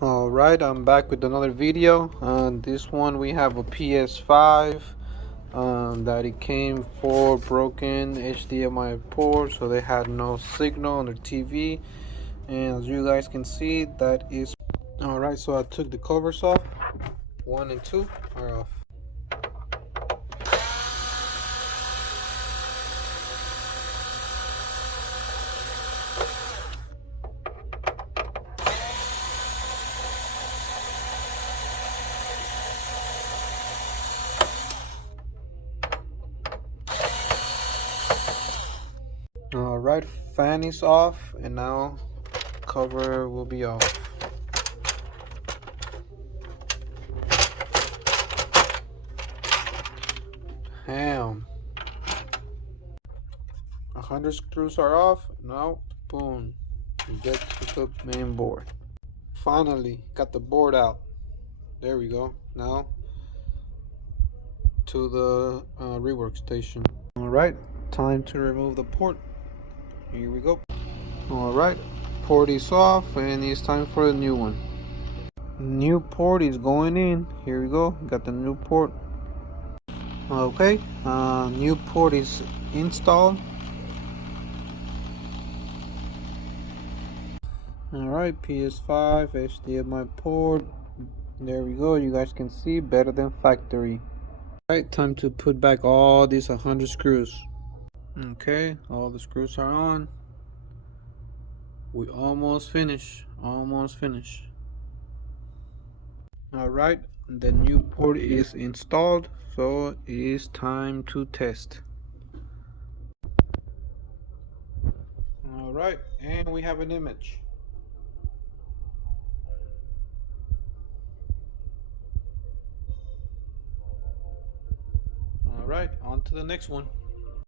Alright, I'm back with another video. This one we have a ps5 that it came for broken HDMI port, so they had no signal on their TV, and as you guys can see, that is alright. So I took the covers off. 1 and 2 are off. Alright, fan is off, and now cover will be off. Damn. 100 screws are off. Now, boom, you get to the main board. Finally, got the board out. There we go. Now to the rework station. Alright, time to remove the port. Here we go. Alright, port is off, and it's time for the new one. New port is going in. Here we go. Got the new port. Okay, new port is installed. Alright, PS5 HDMI port. There we go. You guys can see better than factory. Alright, time to put back all these 100 screws. Okay, all the screws are on. We almost finished. Alright, the new port is installed, so it is time to test. Alright, and we have an image. Alright, on to the next one.